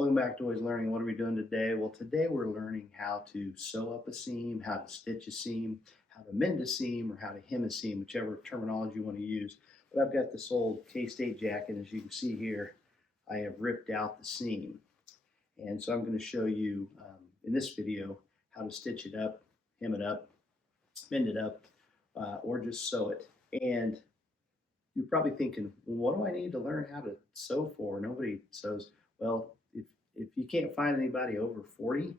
Welcome back to Always Learning. What are we doing today? Well, today we're learning how to sew up a seam, how to stitch a seam, how to mend a seam, or how to hem a seam, whichever terminology you want to use. But I've got this old K-State jacket. As you can see here, I have ripped out the seam. And so I'm going to show you in this video how to stitch it up, hem it up, mend it up, or just sew it. And you're probably thinking, well, what do I need to learn how to sew for? Nobody sews. Well, if you can't find anybody over 40, you're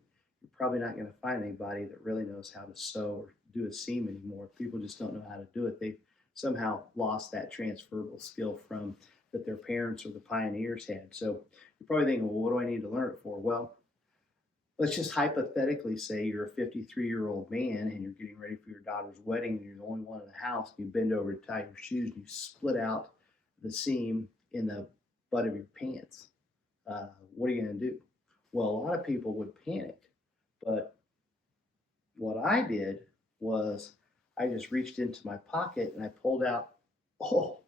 probably not going to find anybody that really knows how to sew or do a seam anymore. People just don't know how to do it. They somehow lost that transferable skill from that their parents or the pioneers had. So you're probably thinking, well, what do I need to learn it for? Well, let's just hypothetically say you're a 53-year-old man and you're getting ready for your daughter's wedding and you're the only one in the house. And you bend over to tie your shoes and you split out the seam in the butt of your pants. What are you going to do? Well, a lot of people would panic, but what I did was I just reached into my pocket and I pulled out, oh,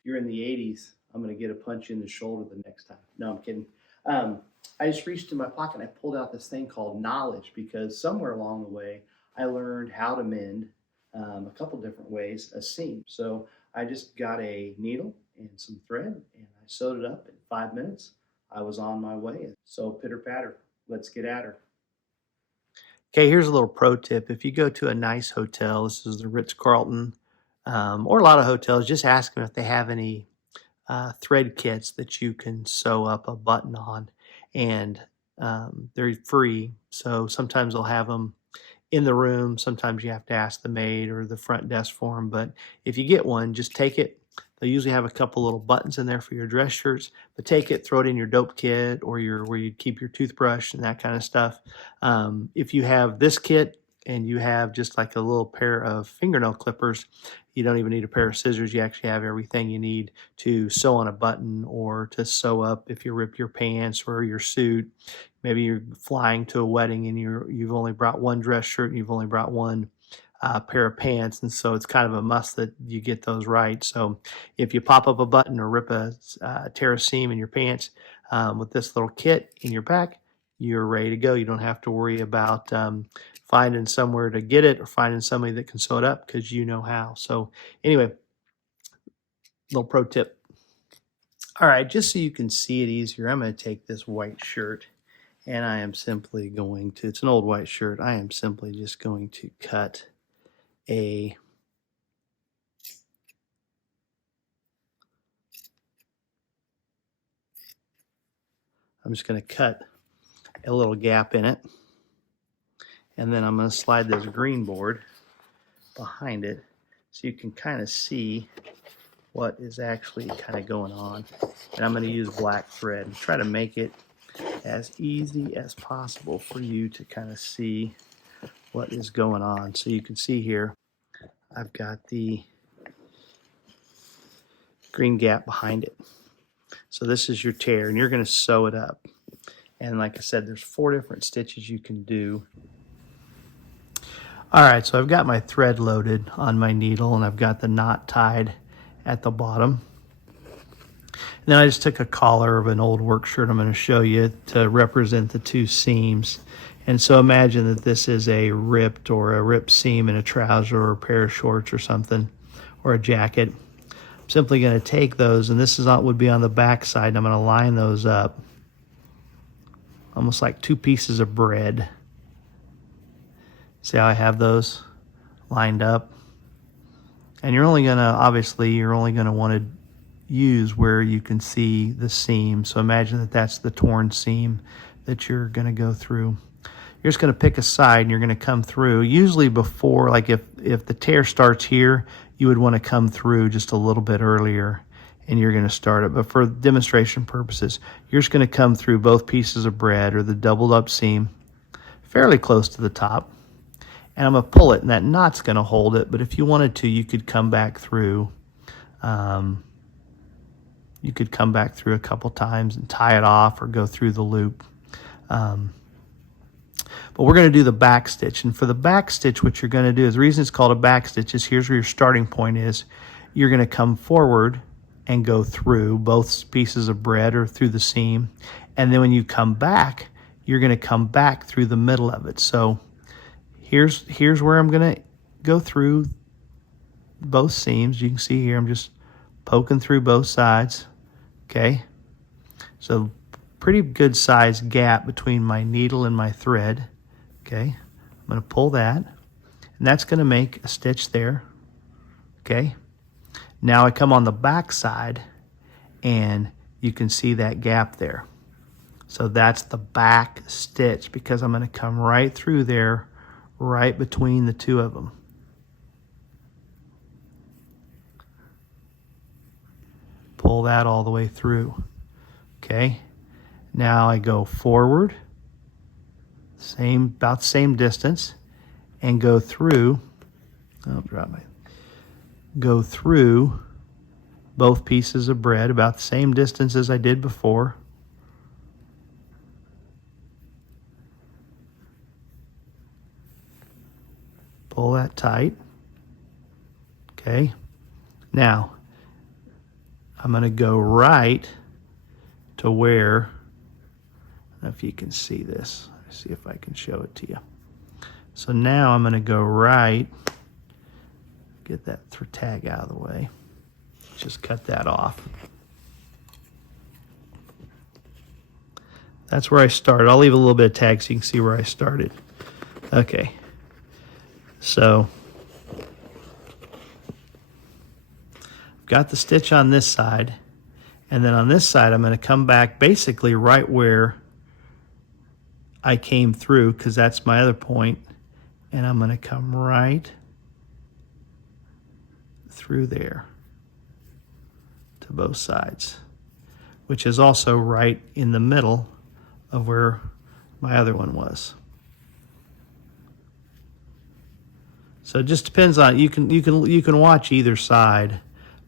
if you're in the 80s, I'm going to get a punch in the shoulder the next time. No, I'm kidding. I just reached in my pocket and I pulled out this thing called knowledge, because somewhere along the way I learned how to mend a couple different ways a seam. So I just got a needle and some thread and I sewed it up in 5 minutes. I was on my way. So pitter patter, let's get at her. Okay, here's a little pro tip. If you go to a nice hotel, this is the Ritz-Carlton, or a lot of hotels, just ask them if they have any thread kits that you can sew up a button on, and they're free. So sometimes they'll have them in the room. Sometimes you have to ask the maid or the front desk for them. But if you get one, just take it. They'll usually have a couple little buttons in there for your dress shirts, but take it, throw it in your dope kit or where you keep your toothbrush and that kind of stuff. If you have this kit and you have just like a little pair of fingernail clippers, you don't even need a pair of scissors. You actually have everything you need to sew on a button or to sew up if you rip your pants or your suit. Maybe you're flying to a wedding and you've only brought one dress shirt and you've only brought one pair of pants, and so it's kind of a must that you get those right. So if you pop up a button or rip tear a seam in your pants with this little kit in your pack, you're ready to go. You don't have to worry about finding somewhere to get it or finding somebody that can sew it up, because you know how. So anyway, little pro tip. All right, just so you can see it easier, I'm going to take this white shirt and I am simply going to, it's an old white shirt, I am simply just going to cut I'm just going to cut a little gap in it, and then I'm going to slide this green board behind it so you can kind of see what is actually kind of going on. And I'm going to use black thread and try to make it as easy as possible for you to kind of see what is going on. So you can see here, I've got the green gap behind it. So this is your tear, and you're going to sew it up. And like I said, there's 4 different stitches you can do. All right, so I've got my thread loaded on my needle, and I've got the knot tied at the bottom. And then I just took a collar of an old work shirt I'm going to show you to represent the 2 seams. And so imagine that this is a ripped seam in a trouser or a pair of shorts or something, or a jacket. I'm simply going to take those, and this would be on the back side, and I'm going to line those up almost like 2 pieces of bread. See how I have those lined up? And you're only going to want to use where you can see the seam. So imagine that that's the torn seam that you're going to go through. You're just going to pick a side and you're going to come through. Usually before, like if the tear starts here, you would want to come through just a little bit earlier and you're going to start it. But for demonstration purposes, you're just going to come through both pieces of bread or the doubled up seam fairly close to the top. And I'm going to pull it, and that knot's going to hold it. But if you wanted to, you could come back through. You could come back through a couple times and tie it off or go through the loop. But we're going to do the back stitch. And for the back stitch, what you're going to do is, the reason it's called a back stitch is here's where your starting point is. You're going to come forward and go through both pieces of bread or through the seam. And then when you come back, you're going to come back through the middle of it. So here's where I'm going to go through both seams. You can see here I'm just poking through both sides. Okay, so pretty good size gap between my needle and my thread. Okay, I'm going to pull that, and that's going to make a stitch there. Okay, now I come on the back side, and you can see that gap there. So that's the back stitch, because I'm going to come right through there, right between the two of them. Pull that all the way through. Okay, now I go forward, about the same distance, and go through. Go through both pieces of bread about the same distance as I did before. Pull that tight. Okay, now I'm going to go right to where, I don't know if you can see this. Let's see if I can show it to you. So now I'm going to go right, get that tag out of the way. Just cut that off. That's where I started. I'll leave a little bit of tag so you can see where I started. Okay, so I've got the stitch on this side, and then on this side I'm going to come back basically right where I came through, because that's my other point, and I'm going to come right through there to both sides, which is also right in the middle of where my other one was. So it just depends on, you can watch either side,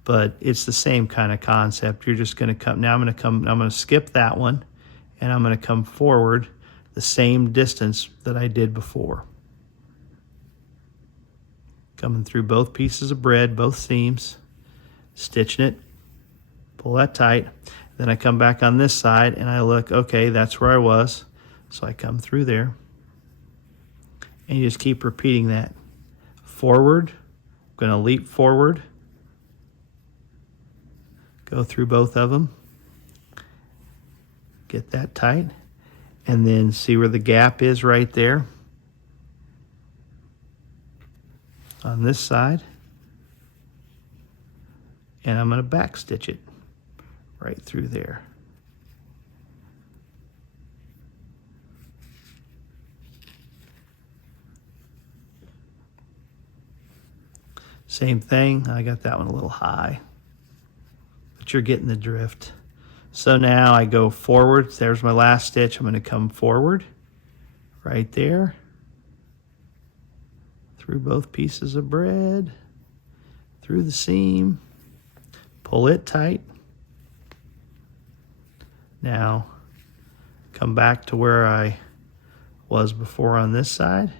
but it's the same kind of concept. You're just going to come, now I'm going to skip that one, and I'm going to come forward the same distance that I did before. Coming through both pieces of bread, both seams, stitching it, pull that tight. Then I come back on this side and I look, okay, that's where I was. So I come through there, and you just keep repeating that. Forward, I'm going to leap forward, go through both of them, get that tight, and then see where the gap is right there on this side, and I'm going to back stitch it right through there. Same thing, I got that one a little high, but you're getting the drift. So now I go forward, there's my last stitch, I'm going to come forward right there, through both pieces of bread, through the seam, pull it tight. Now come back to where I was before on this side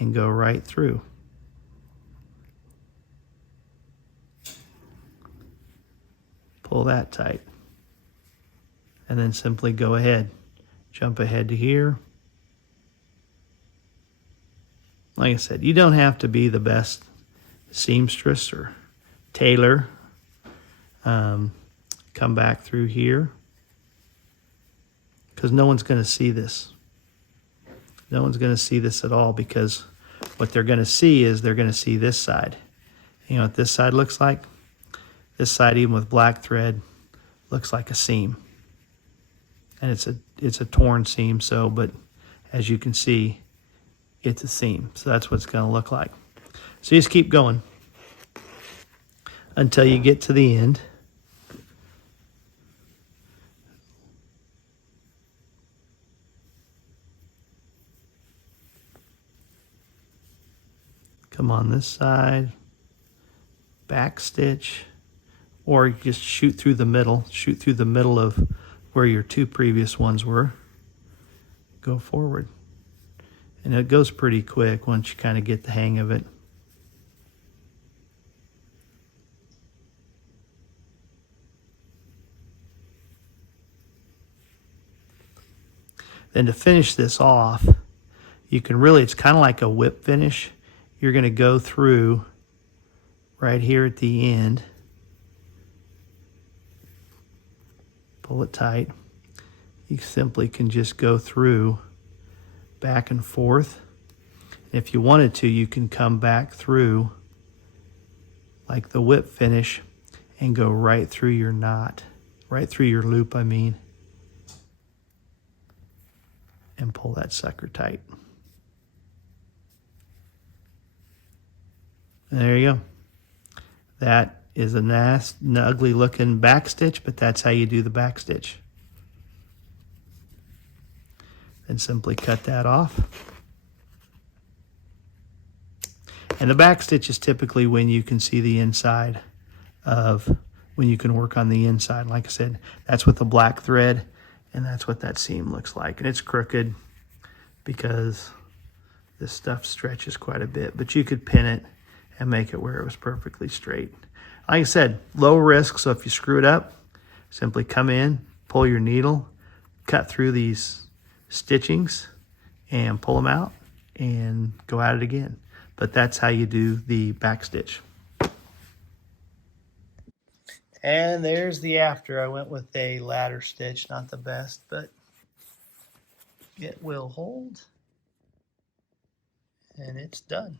and go right through. Pull that tight. And then simply go ahead. Jump ahead to here. Like I said, you don't have to be the best seamstress or tailor. Come back through here, because no one's going to see this. No one's going to see this at all, because what they're going to see is they're going to see this side. You know what this side looks like? This side, even with black thread, looks like a seam. And it's a torn seam, so, but as you can see, it's a seam. So that's what it's going to look like. So you just keep going until you get to the end. Come on this side, back stitch, or just shoot through the middle of where your two previous ones were. Go forward. And it goes pretty quick once you kind of get the hang of it. Then to finish this off, you can really, it's kind of like a whip finish. You're going to go through right here at the end, pull it tight. You simply can just go through back and forth. If you wanted to, you can come back through like the whip finish and go right through your knot, right through your loop, I mean, and pull that sucker tight. And there you go. That is a nasty, ugly looking back stitch, but that's how you do the back stitch. Then simply cut that off. And the back stitch is typically when you can see the inside of, when you can work on the inside. Like I said, that's with the black thread, and that's what that seam looks like. And it's crooked because this stuff stretches quite a bit, but you could pin it and make it where it was perfectly straight. Like I said, low risk, so if you screw it up, simply come in, pull your needle, cut through these stitchings, and pull them out, and go at it again. But that's how you do the back stitch. And there's the after. I went with a ladder stitch, not the best, but it will hold. And it's done.